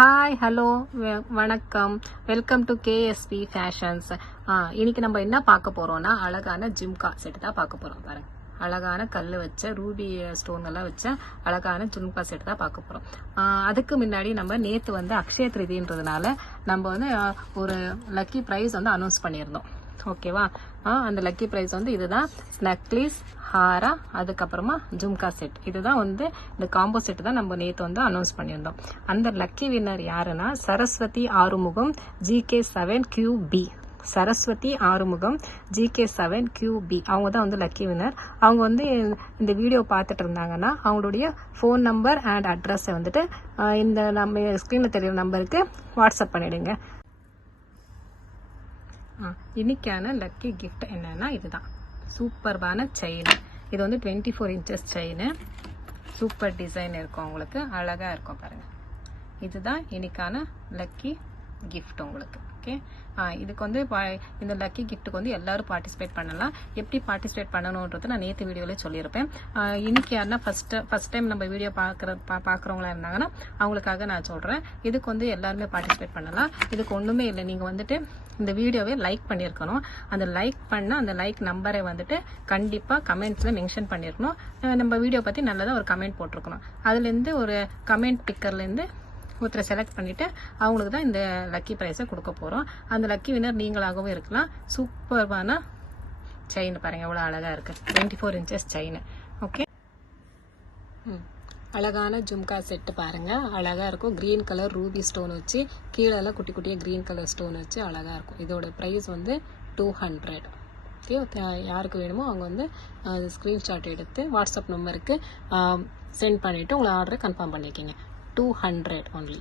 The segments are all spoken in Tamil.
ஹாய் ஹலோ வணக்கம், வெல்கம் டு கேஎஸ்பி ஃபேஷன்ஸ். இன்னைக்கு நம்ம என்ன பார்க்க போறோம்னா அழகான ஜிம்கா செட் தான் பார்க்க போறோம். பாருங்க, அழகான கல் வச்ச ரூபி ஸ்டோன் எல்லாம் வச்ச அழகான ஜிம்கா செட் தான் பார்க்க போறோம். அதுக்கு முன்னாடி நம்ம நேற்று வந்து அக்ஷய திருதின்றதுனால நம்ம வந்து ஒரு லக்கி ப்ரைஸ் வந்து அனௌன்ஸ் பண்ணியிருந்தோம். ஓகேவா? அந்த லக்கி ப்ரைஸ் வந்து இதுதான், நெக்லஸ், ஹாரா, அதுக்கப்புறமா ஜும்கா செட். இதுதான் வந்து இந்த காம்போ செட் தான் நம்ம நேற்று வந்து அனௌன்ஸ் பண்ணியிருந்தோம். அந்த லக்கி வின்னர் யாருன்னா சரஸ்வதி ஆறுமுகம் GK7QB. சரஸ்வதி ஆறுமுகம் GK7QB அவங்க தான் வந்து லக்கி வின்னர். அவங்க வந்து இந்த வீடியோ பார்த்துட்டு இருந்தாங்கன்னா அவங்களுடைய ஃபோன் நம்பர் அண்ட் அட்ரஸை வந்துட்டு இந்த நம்ம ஸ்க்ரீனில் தெரியுற நம்பருக்கு வாட்ஸ்அப் பண்ணிடுங்க. இன்னைக்கான லக்கி கிஃப்ட் என்னன்னா இதுதான், சூப்பர்பான செயின். இது வந்து 24 இன்ச்சஸ் செயின், சூப்பர் டிசைன் இருக்கும், உங்களுக்கு அழகா இருக்கும் பாருங்க. இதுதான் இன்னைக்கான லக்கி கிஃப்ட் உங்களுக்கு. ஓகே, இதுக்கு வந்து இந்த லக்கி கிஃப்ட்டுக்கு வந்து எல்லாரும் பார்ட்டிசிபேட் பண்ணலாம். எப்படி பார்ட்டிசிபேட் பண்ணணுன்றது நான் நேற்று வீடியோவில் சொல்லியிருப்பேன். இன்னைக்கு யாருன்னா ஃபர்ஸ்ட் டைம் நம்ம வீடியோ பார்க்குறவங்களா இருந்தாங்கன்னா அவங்களுக்காக நான் சொல்கிறேன். இதுக்கு வந்து எல்லாருமே பார்ட்டிசிபேட் பண்ணலாம். இதுக்கு ஒன்றுமே இல்லை, நீங்கள் வந்துட்டு இந்த வீடியோவை லைக் பண்ணியிருக்கணும். அந்த லைக் பண்ண அந்த லைக் நம்பரை வந்துட்டு கண்டிப்பாக கமெண்ட்ஸில் மென்ஷன் பண்ணியிருக்கணும். நம்ம வீடியோ பற்றி நல்லதாக ஒரு கமெண்ட் போட்டிருக்கணும். அதுலேருந்து ஒரு கமெண்ட் பிக்கர்லேருந்து ஒருத்தரை செலக்ட் பண்ணிவிட்டு அவங்களுக்கு தான் இந்த லக்கி ப்ரைஸை கொடுக்க போகிறோம். அந்த லக்கி வின்னர் நீங்களாகவும் இருக்கலாம். சூப்பர்பான செயின் பாருங்கள், எவ்வளோ அழகாக இருக்குது. 24 இன்ச்சஸ் செயின். ஓகே, அழகான ஜும்கா செட்டு பாருங்கள், அழகாக இருக்கும். க்ரீன் கலர் ரூபி ஸ்டோன் வச்சு கீழெல்லாம் குட்டி குட்டியாக க்ரீன் கலர் ஸ்டோன் வச்சு அழகாக இருக்கும். இதோட ப்ரைஸ் வந்து 200. ஓகே, யாருக்கு வேணுமோ அவங்க வந்து ஸ்க்ரீன்ஷாட் எடுத்து வாட்ஸ்அப் நம்பருக்கு சென்ட் பண்ணிவிட்டு உங்களை ஆர்டரை கன்ஃபார்ம் பண்ணிக்கிங்க. 200 ஒன்லி.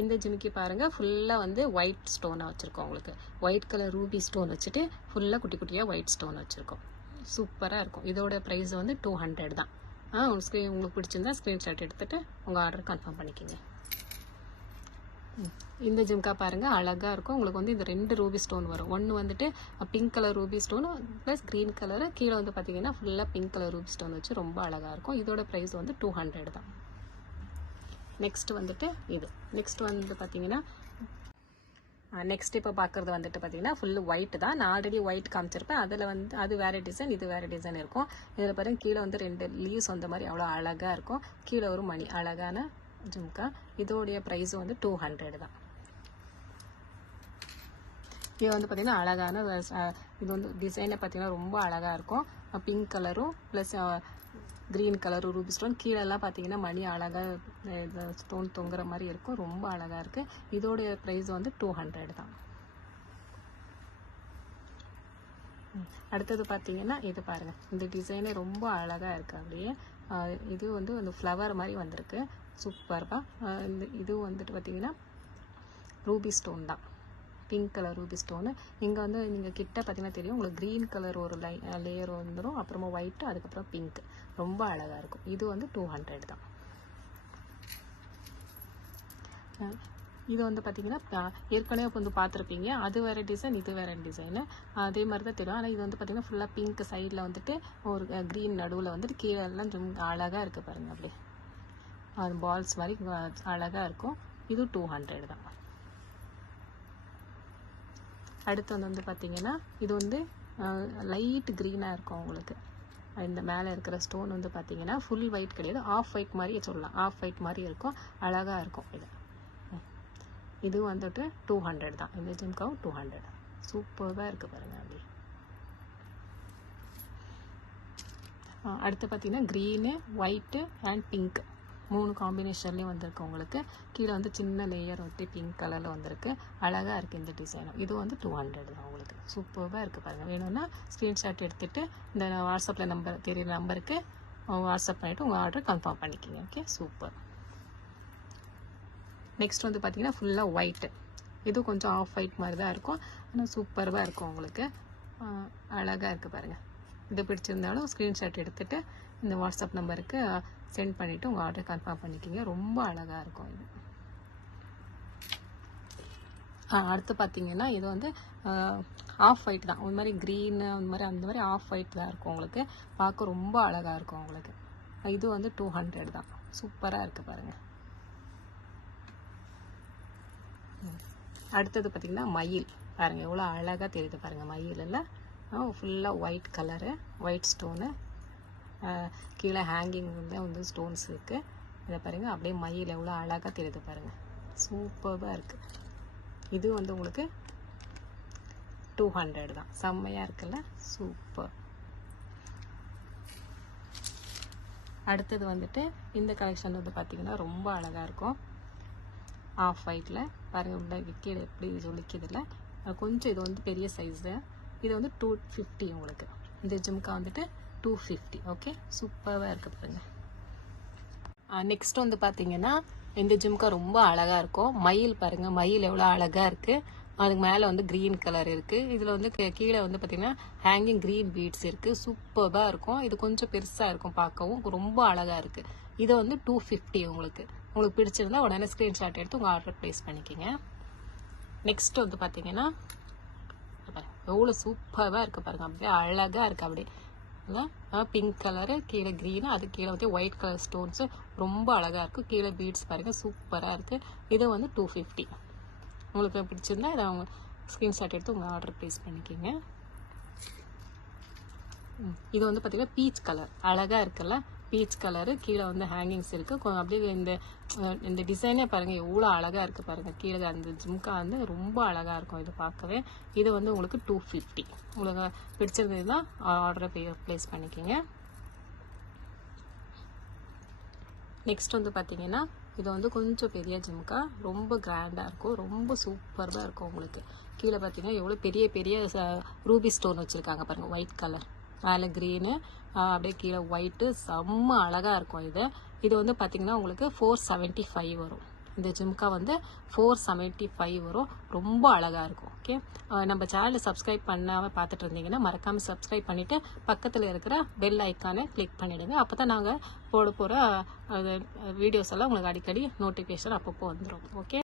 இந்த ஜிமிக்கி பாருங்க, ஃபுல்லாக வந்து ஒயிட் ஸ்டோனாக வச்சுருக்கோம். உங்களுக்கு ஒயிட் கலர் ரூபி ஸ்டோன் வச்சுட்டு ஃபுல்லாக குட்டி குட்டியாக ஒயிட் ஸ்டோன் வச்சுருக்கோம். சூப்பராக இருக்கும். இதோட ப்ரைஸ் வந்து 200 தான். உங்களுக்கு பிடிச்சிருந்தா ஸ்க்ரீன்ஷாட் எடுத்துகிட்டு உங்கள் ஆர்டர் கன்ஃபார்ம் பண்ணிக்கிங்க. இந்த ஜிம்கா பாருங்கள், அழகாக இருக்கும். உங்களுக்கு வந்து இந்த 2 ரூபி ஸ்டோன் வரும். ஒன்று வந்துட்டு pink colour Ruby stone plus green colour, கீழே வந்து பார்த்தீங்கன்னா ஃபுல்லாக பிங்க் கலர் ரூபி ஸ்டோன் வச்சு ரொம்ப அழகாக இருக்கும். இதோட ப்ரைஸ் வந்து 200 தான். நெக்ஸ்ட் வந்துட்டு இது, நெக்ஸ்ட் வந்து பார்த்தீங்கன்னா நெக்ஸ்ட் இப்போ பார்க்குறது வந்துட்டு பார்த்தீங்கன்னா ஃபுல்லு ஒயிட் தான். நான் ஆல்ரெடி ஒயிட் காமிச்சிருப்பேன். அதில் வந்து அது வேறு டிசைன், இது வேறு டிசைன் இருக்கும். இதில் பாருங்கள், கீழே வந்து 2 லீவ்ஸ் வந்த மாதிரி அவ்வளோ அழகாக இருக்கும். கீழே ஒரு மணி, அழகான ஜும்கா. இதோடைய ப்ரைஸ் வந்து 200 தான். இது வந்து பார்த்தீங்கன்னா அழகான இது வந்து டிசைனை பார்த்தீங்கன்னா ரொம்ப அழகாக இருக்கும். பிங்க் கலரும் ப்ளஸ் க்ரீன் கலரும் ரூபி ஸ்டோன், கீழெல்லாம் பார்த்தீங்கன்னா மணி அழகாக ஸ்டோன் தொங்குற மாதிரி இருக்கும். ரொம்ப அழகாக இருக்குது. இதோடைய ப்ரைஸ் வந்து 200 தான். அடுத்தது பார்த்தீங்கன்னா இது பாருங்கள், இந்த டிசைனே ரொம்ப அழகாக இருக்குது. அப்படியே இது வந்து அந்த ஃப்ளவர் மாதிரி வந்திருக்கு. சூப்பராக இது வந்துட்டு பார்த்தீங்கன்னா ரூபி ஸ்டோன் தான், பிங்க் கலர் ரூபி ஸ்டோனு. இங்கே வந்து நீங்கள் கிட்ட பார்த்தீங்கன்னா தெரியும் உங்களுக்கு, க்ரீன் கலர் ஒரு லேயர் வந்துடும், அப்புறமா ஒயிட்டு, அதுக்கப்புறம் பிங்க். ரொம்ப அழகாக இருக்கும். இது வந்து 200 தான். இது வந்து பார்த்தீங்கன்னா ஏற்கனவே வந்து பார்த்துருப்பீங்க, அது வேறு டிசைன், இது வேறு டிசைனு. அதே மாதிரி தான் தெரியும். ஆனால் இது வந்து பார்த்தீங்கன்னா ஃபுல்லாக பிங்க், சைடில் வந்துட்டு ஒரு க்ரீன் நடுவில் வந்துட்டு கீழே எல்லாம் அழகாக இருக்குது பாருங்கள். அப்படியே அது பால்ஸ் மாதிரி அழகாக இருக்கும். இது 200 தான். அடுத்து வந்து பார்த்தீங்கன்னா இது வந்து லைட் க்ரீனாக இருக்கும் உங்களுக்கு. இந்த மேலே இருக்கிற ஸ்டோன் வந்து பார்த்தீங்கன்னா ஃபுல் ஒயிட் கிடையாது, ஆஃப் ஒயிட் மாதிரி சொல்லலாம். ஆஃப் ஒயிட் மாதிரி இருக்கும், அழகாக இருக்கும். இது வந்துட்டு 200 தான். இந்த ஜிம்காவும் 200. சூப்பராக இருக்குது பாருங்கள். அப்படி அடுத்து பார்த்தீங்கன்னா க்ரீனு, ஒயிட்டு அண்ட் பிங்க் 3 காம்பினேஷன்லேயும் வந்திருக்கு உங்களுக்கு. கீழே வந்து சின்ன லேயர் ஒட்டி பிங்க் கலரில் வந்திருக்கு. அழகாக இருக்குது இந்த டிசைனும். இது வந்து 200 தான் உங்களுக்கு. சூப்பராக இருக்குது பாருங்கள். வேணும்னா ஸ்க்ரீன்ஷாட் எடுத்துகிட்டு இந்த வாட்ஸ்அப்பில் நம்பர் தெரியுற நம்பருக்கு வாட்ஸ்அப் பண்ணிவிட்டு உங்கள் ஆர்டர் கன்ஃபார்ம் பண்ணிக்கிங்க. Okay, super. நெக்ஸ்ட் வந்து பார்த்தீங்கன்னா ஃபுல்லாக ஒயிட்டு. இது கொஞ்சம் ஆஃப் ஒயிட் மாதிரி தான் இருக்கும், ஆனால் சூப்பராக இருக்கும் உங்களுக்கு. அழகாக இருக்குது பாருங்கள். இது பிடிச்சிருந்தாலும் ஸ்க்ரீன்ஷாட் எடுத்துகிட்டு இந்த வாட்ஸ்அப் நம்பருக்கு சென்ட் பண்ணிவிட்டு உங்கள் ஆர்டர் கன்ஃபார்ம் பண்ணிக்கிங்க. ரொம்ப அழகாக இருக்கும் இது. அடுத்து பார்த்தீங்கன்னா இது வந்து ஆஃப் ஒயிட் தான். ஒரு மாதிரி க்ரீனு அந்த மாதிரி ஆஃப் ஒயிட் தான் இருக்கும் உங்களுக்கு. பார்க்க ரொம்ப அழகாக இருக்கும் உங்களுக்கு. இது வந்து 200 தான். சூப்பராக இருக்குது பாருங்கள். அடுத்தது பார்த்திங்கன்னா மயில் பாருங்கள், எவ்வளோ அழகாக தெரியுது பாருங்கள். மயிலில் ஃபுல்லாக ஒயிட் கலரு, ஒயிட் ஸ்டோனு, கீழே ஹேங்கிங் வந்து ஸ்டோன்ஸ் இருக்குது. இதை பாருங்கள், அப்படியே மயில் எவ்வளோ அழகாக தெரியுது பாருங்கள். சூப்பராக இருக்குது. இது வந்து உங்களுக்கு 200 தான். செம்மையாக இருக்குல்ல, சூப்பர். அடுத்தது வந்துட்டு இந்த கலெக்ஷன் வந்து பார்த்திங்கன்னா ரொம்ப அழகாக இருக்கும். ஆஃப் ஒயிட்டில் பாருங்கள், உள்ள கீழே எப்படி சொல்லிக்குதில்ல, கொஞ்சம் இது வந்து பெரிய சைஸு. இது வந்து 250 உங்களுக்கு. இந்த ஜிம்கா வந்துட்டு 250. ஓகே, சூப்பராக இருக்குது பாருங்கள். நெக்ஸ்ட் வந்து பார்த்தீங்கன்னா இந்த ஜிம்கா ரொம்ப அழகாக இருக்கும். மயில் பாருங்கள், மயில் எவ்வளோ அழகாக இருக்குது. அதுக்கு மேலே வந்து க்ரீன் கலர் இருக்குது. இதில் வந்து கீழே வந்து பார்த்திங்கன்னா ஹேங்கிங் க்ரீன் பீட்ஸ் இருக்குது. சூப்பராக இருக்கும். இது கொஞ்சம் பெருசாக இருக்கும், பார்க்கவும் ரொம்ப அழகாக இருக்குது. இது வந்து 250 உங்களுக்கு. உங்களுக்கு பிடிச்சிருந்தா உடனே ஸ்க்ரீன்ஷாட் எடுத்து உங்கள் ஆர்டர் ப்ளேஸ் பண்ணிக்கோங்க. நெக்ஸ்ட் வந்து பார்த்தீங்கன்னா எவ்வளோ சூப்பராக இருக்குது பாருங்கள். அப்படியே அழகாக இருக்குது. அப்படியே பிங்க் கலரு, கீழே க்ரீனு, அது கீழே வந்து ஒயிட் கலர் ஸ்டோன்ஸு ரொம்ப அழகாக இருக்குது. கீழே பீட்ஸ் பாருங்கள், சூப்பராக இருக்குது. இது வந்து 250. உங்களுக்கு பிடிச்சிருந்தா இதை அவங்க ஸ்க்ரீன்ஷாட் எடுத்து உங்கள் ஆர்டர் ப்ளேஸ் பண்ணிக்கோங்க. இது வந்து பார்த்திங்கன்னா பீச் கலர் அழகாக இருக்குல்ல, பீச் கலரு, கீழே வந்து ஹேங்கிங்ஸ் இருக்குது. அப்படியே இந்த டிசைனே பாருங்கள் எவ்வளோ அழகாக இருக்குது பாருங்கள். கீழே அந்த ஜிம்கா வந்து ரொம்ப அழகாக இருக்கும் இது பார்க்கவே. இது வந்து உங்களுக்கு 250. உங்களுக்கு பிடிச்சிருந்ததுன்னா ஆர்டரை ப்ளேஸ் பண்ணிக்கோங்க. நெக்ஸ்ட் வந்து பார்த்திங்கன்னா இது வந்து கொஞ்சம் பெரிய ஜிம்கா, ரொம்ப கிராண்டாக இருக்கும், ரொம்ப சூப்பராக இருக்கும். உங்களுக்கு கீழே பார்த்திங்கன்னா எவ்வளோ பெரிய பெரிய ரூபி ஸ்டோன் வச்சுருக்காங்க பாருங்கள். ஒயிட் கலர், மேலே க்ரீனு, அப்படியே கீழே ஒயிட்டு, செம்ம அழகாக இருக்கும். இது வந்து பார்த்திங்கன்னா உங்களுக்கு 475 வரும். இந்த ஜிம்கா வந்து 475 வரும். ரொம்ப அழகாக இருக்கும். ஓகே, நம்ம சேனலை சப்ஸ்கிரைப் பண்ணாமல் பார்த்துட்டு இருந்தீங்கன்னா மறக்காமல் சப்ஸ்கிரைப் பண்ணிவிட்டு பக்கத்தில் இருக்கிற பெல் ஐக்கானை கிளிக் பண்ணிவிடுங்க. அப்போ தான் நாங்கள் போட போகிற வீடியோஸ் எல்லாம் உங்களுக்கு அடிக்கடி நோட்டிஃபிகேஷன் அப்பப்போ வந்துடும். ஓகே.